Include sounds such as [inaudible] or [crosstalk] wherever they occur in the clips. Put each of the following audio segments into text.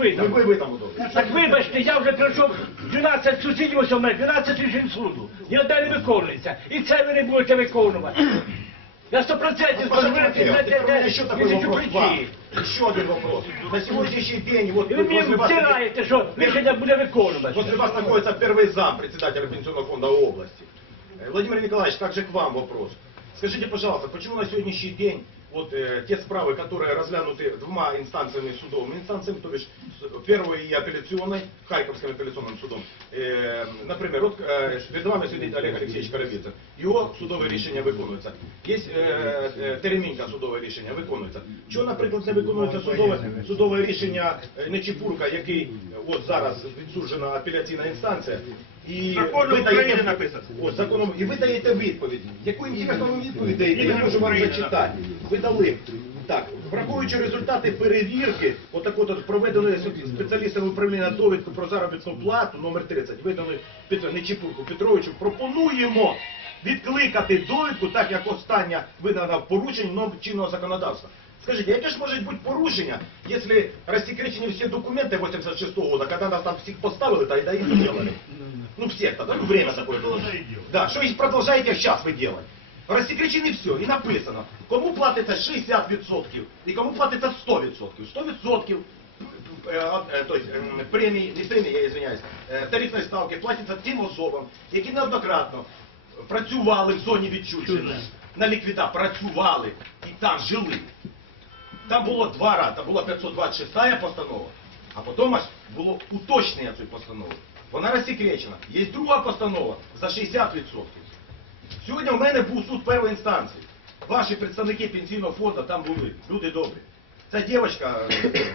видав. Який ви там удобний? Так вибачте, я вже пройшов 12 сусідів ось у мене, 12 рішень суду. Ні одне не виконується. І це ви не будете виконувати. Я сто процентів ви еще такой вопрос к вам. Еще один вопрос. На сегодняшний день, вот І ви мені возле вас, втираєте, що рішення буде виконуватися. возле вас находится первый зам председателя Пенсионного фонда области. Э, Владимир Николаевич, также к вам вопрос. Скажите, пожалуйста, почему на сегодняшний день вот э, те справы, которые разглянуты двумя инстанциями судовыми инстанциями, то бишь с- первой и апелляционной, Харьковским апелляционным судом, э, например, от э, перед вами сидить Олег Алексеевич Коробицев, його судове рішення виконується. Є е, е, Теремінка судове рішення виконується. Чого, наприклад, не виконується судове, судове рішення е, Нечіпурка, який е, от зараз відсуджена апеляційна інстанція, і Законом ви даєте- написано. Ось законом, і ви даєте відповідь. Яку ви відповідь даєте? Я можу вам зачитати. Ви дали. Так, враховуючи результати перевірки, отак от, от проведеної спеціалістами управління довідку про заробітну плату номер 30, виданої Петро Нечіпурку Петровичу, пропонуємо відкликати довідку, так як остання видана в порушенні чинного законодавства. Скажіть, яке ж може бути порушення, якщо розсекречені всі документи 86-го года, коли нас там всіх поставили, та й да і не делали? Ну, всех тогда, ну, время такое было. Да, что и продолжаете сейчас вы делать. Рассекречены все, и написано, кому платится 60% и кому платится 100%. 100% е, е, то есть, ем, премії, не премії, я извиняюсь, е, тарифної ставки платиться тим особам, які неоднократно працювали в зоні відчуження, на ліквіда, працювали і там жили. Там було два рази, там була 526 постанова, а потім аж було уточнення цієї постанови. Вона розсекречена. Є друга постанова за 60%. Сьогодні в мене був суд першої інстанції. Ваші представники пенсійного фонду там були, люди добрі. Ця дівчинка, е,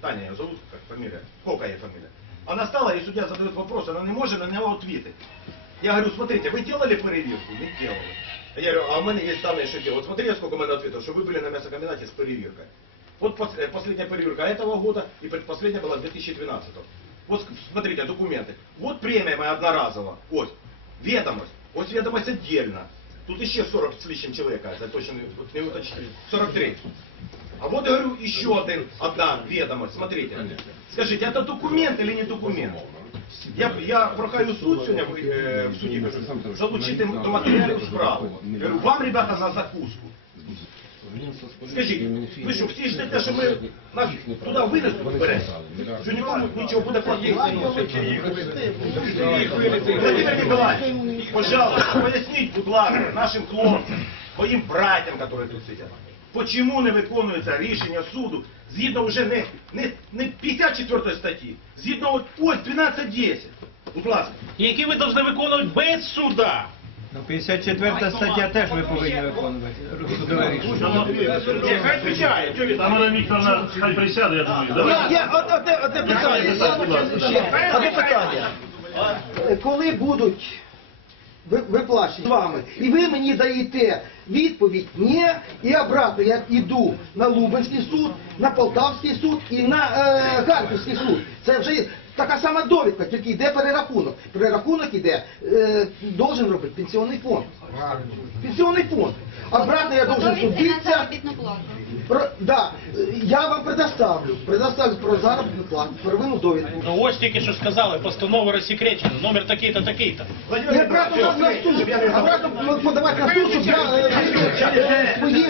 Таня ее зовут, как фамилия, Кока ей фамилия. Она стала, и судья задает вопрос, она не может на него ответить. Я говорю, смотрите, вы делали перевірку? Не делали. Я говорю, а у меня есть данные, делать. Вот смотрите, сколько у меня ответов, что вы были на мясокомбинате с перевіркой. Вот пос- последняя перевірка этого года и предпоследняя была 2012. Вот смотрите, документы. Вот премия моя одноразовая. Вот. Ведомость. Вот ведомость отдельно. Тут еще 40 с лишним человека, это точно не уточнили. 43. А вот, я говорю, еще один, одна ведомость. Смотрите. Скажите, это документ или не документ? Я, я прохаю суд сьогодні в, е, в суді кажу, залучити до матеріалів справи. Я вам, ребята, на закуску. Скажіть, ви що, всі ждете, що ми нас туди винесуть беремо? Що нікому нічого буде платити? Владимир Николаевич, пожалуйста, поясніть, будь ласка, нашим хлопцям, своїм братям, які тут сидять, почему не виконується рішення суду згідно вже не, не, не 54 статті, згідно от, ось 12.10. Будь ласка. Які ви повинні виконувати без суда. Ну, 54 стаття теж ви повинні виконувати. Судове рішення. Ні, хай відповідає. Чого він там? Тамара Вікторовна, хай присяде, я думаю. Давай. Є од- одне, одне питання. Одне питання. Е, Коли будуть ви- виплачені з вами, і ви мені даєте відповідь ні, і обратно я йду на Лубенський суд, на Полтавський суд і на е, Харківський суд. Це вже така сама довідка, тільки йде перерахунок. Перерахунок іде, е, должен робити пенсіонний фонд. Пенсіонний фонд. Обратно я должен судитися. Про, да, я вам предоставлю, предоставлю про заробітну плату, первинну довідку. Ну ось тільки що сказали, постанова розсекречена, номер такий-то, такий-то. Не брат, обратно нас на, суд, обратно подавати на суд, щоб я свої...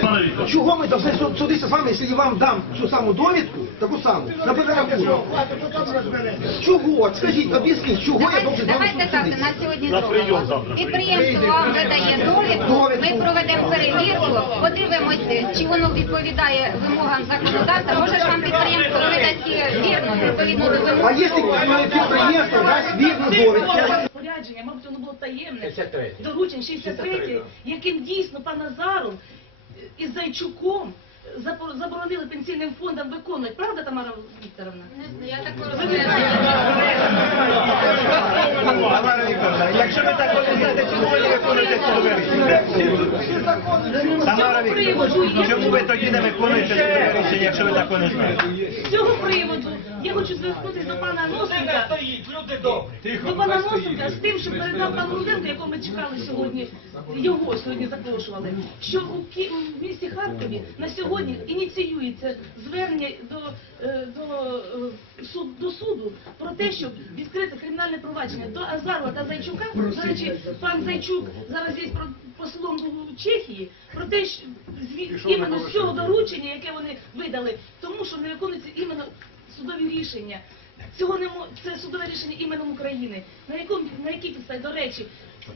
Чого ми повинні суд- судитися з вами, якщо я вам дам цю саму довідку, таку саму, на перерахунок? Чого? Скажіть, об'ясніть, чого я Давайте, должен з давайте так, судитися? на сьогодні зробимо. Підприємство вам видає довідку, ми проведемо перевірку, подивимося, чи воно відповідає вимогам законодавства. Може ж вам підприємство видасть вірно, відповідно до вимог. А якщо підприємство дасть вірну довідку? Розпорядження, мабуть, воно було таємне. Доручень 63, яким дійсно пан Назаров із Зайчуком заборонили пенсійним фондам виконувати. Правда, Тамара Вікторовна? Я так розумію. Тамара Вікторовна, якщо ви так не знаєте, чому ви не виконуєте рішення? Тамара Вікторовна, чому ви тоді не виконуєте рішення, якщо ви так не знаєте? З цього приводу я хочу звернутися до пана Носика люди добрі. до пана Носенка з тим, що передав пан Руденко, якого ми чекали сьогодні, його сьогодні запрошували, що у, місті Харкові на сьогодні ініціюється звернення до, е, до, е, до суду про те, щоб відкрити кримінальне провадження до Азарова та Зайчука. До речі, пан Зайчук зараз є про- послом у Чехії, про те, що зві- іменно з цього доручення, яке вони видали, тому що не виконуються іменно судові рішення. Цього не мо- це судове рішення іменем України. На якому на якій підставі, до речі,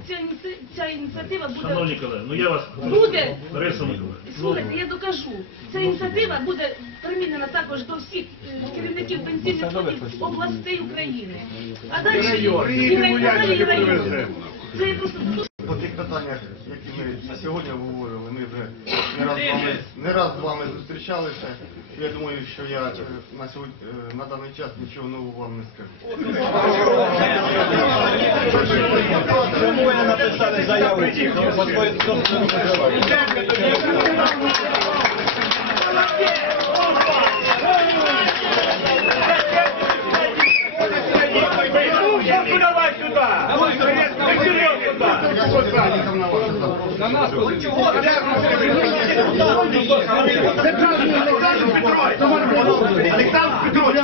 ця, ініці- ця ініціатива Шановні буде колеги, ну я вас буде. Лариса Слухайте, я докажу. Ця ініціатива буде примінена також до всіх е, керівників пенсійних фондів областей України. А далі і райони. Це я просто По тих питаннях, які ми сьогодні обговорювали, ми вже не раз з вами, не раз з вами зустрічалися. Я думаю, що я е, на сьогодні е, на даний час нічого нового вам не скажу. Чому ви не написали заяву по своїм собственному сюди! Я ще приїхав на ваше запрошення. Александр Петрович,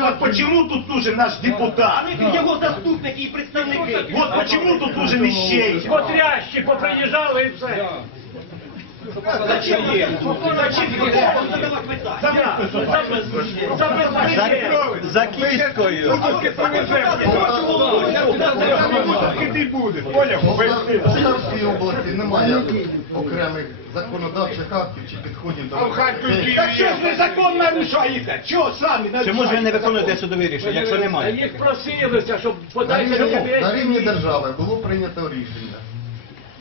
вот почему тут нужен наш депутат? Его заступники і представники. Вот почему тут нужен Ищейка? Смотрящі поприїжджали і все. Зачем є? За кісткою. В області немає окремих законодавчих актів чи підходів до Так що ж ви закон нарушаєте? Чого самі Чому ж ви не виконуєте судові рішення, якщо немає? Їх просилися, щоб На подати на рівні держави було прийнято рішення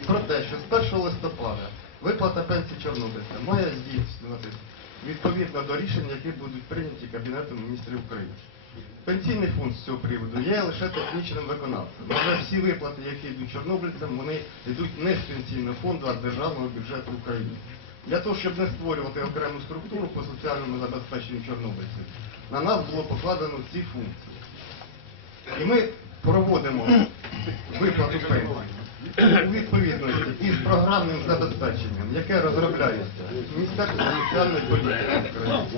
про те, що з 1 листопада виплата пенсії чорнобильцям має здійснюватися відповідно до рішень, які будуть прийняті Кабінетом міністрів України. Пенсійний фонд з цього приводу є лише технічним виконавцем. Але всі виплати, які йдуть чорнобильцям, вони йдуть не з пенсійного фонду, а з державного бюджету України. Для того, щоб не створювати окрему структуру по соціальному забезпеченню чорнобильців, на нас було покладено ці функції. І ми проводимо виплату пенсії у відповідності із програмним забезпеченням, яке розробляється Міністерством соціальної політики України.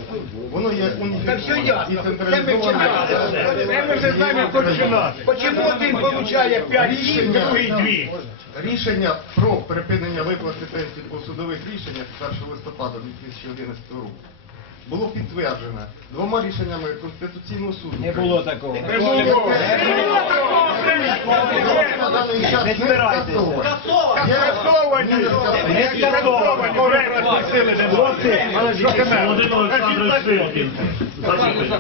Воно є уніфіковане і централізоване. Почему один получає 5 Рішення, другий 2? рішення про припинення виплати пенсій по судових рішеннях 1 листопада 2011 року було підтверджено двома рішеннями Конституційного суду. Не було такого. На даний час Не спирайтеся. скасовано. Є- Ні, не скасовано. Володимир Олександрович Силкін.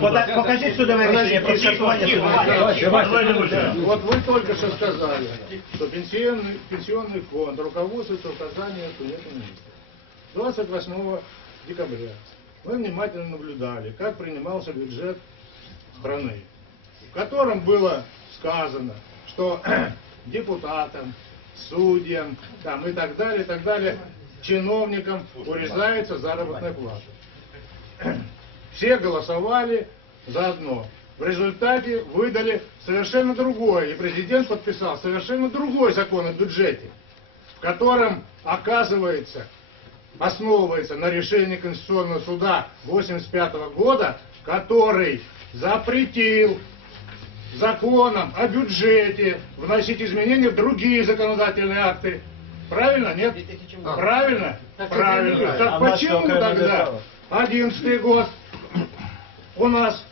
Пода- Покажіть судове рішення про скасування судових рішень. Давайте почнемо. Вот вы только что сказали, что пенсионный, пенсионный фонд руководствуется указанием премьер-министра. 28 декабря мы внимательно наблюдали, как принимался бюджет страны, в котором было сказано, что [clears throat] депутатам, судьям там, и так далее, и так далее, чиновникам урезается заработная плата. [clears throat] Все голосовали за одно. В результате выдали совершенно другое, и президент подписал совершенно другой закон о бюджете, в котором, оказывается, основывается на решении Конституционного суда 1985 года, который запретил законом о бюджете вносить изменения в другие законодательные акты. Правильно? Нет? Правильно? Правильно. А Так на почему что окремо тогда держава? 11 год у нас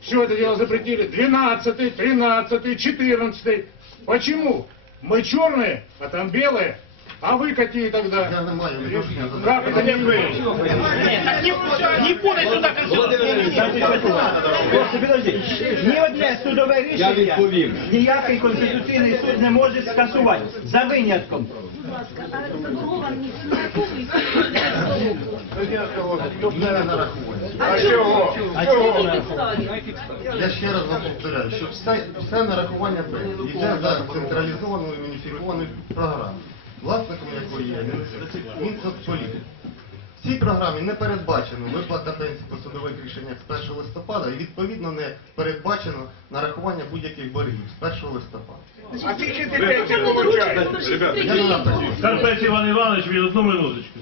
все это дело запретили? 12, 13, 14. Почему? Мы черные, а там белые. А вы какие тогда? Я не маю відношення до Как это не вы? Не буде сюди Хлопці, підождіть. Ні одне судове рішення ніякий конституційний суд не може скасувати. За винятком. будь ласка, а заборгованість на якому Тут не нарахування. А чого? А На чого? якій підставі? Я ще раз вам повторяю, що все, все нарахування пенсії йде за централізованою уніфікованою програмою, власником якої є. В цій програмі не передбачено виплата пенсій по судових рішеннях з 1 листопада і відповідно не передбачено нарахування будь-яких боргів з 1 листопада. А скільки ти пенсій получаєш? Карпець Іван Іванович, від одну минуточку.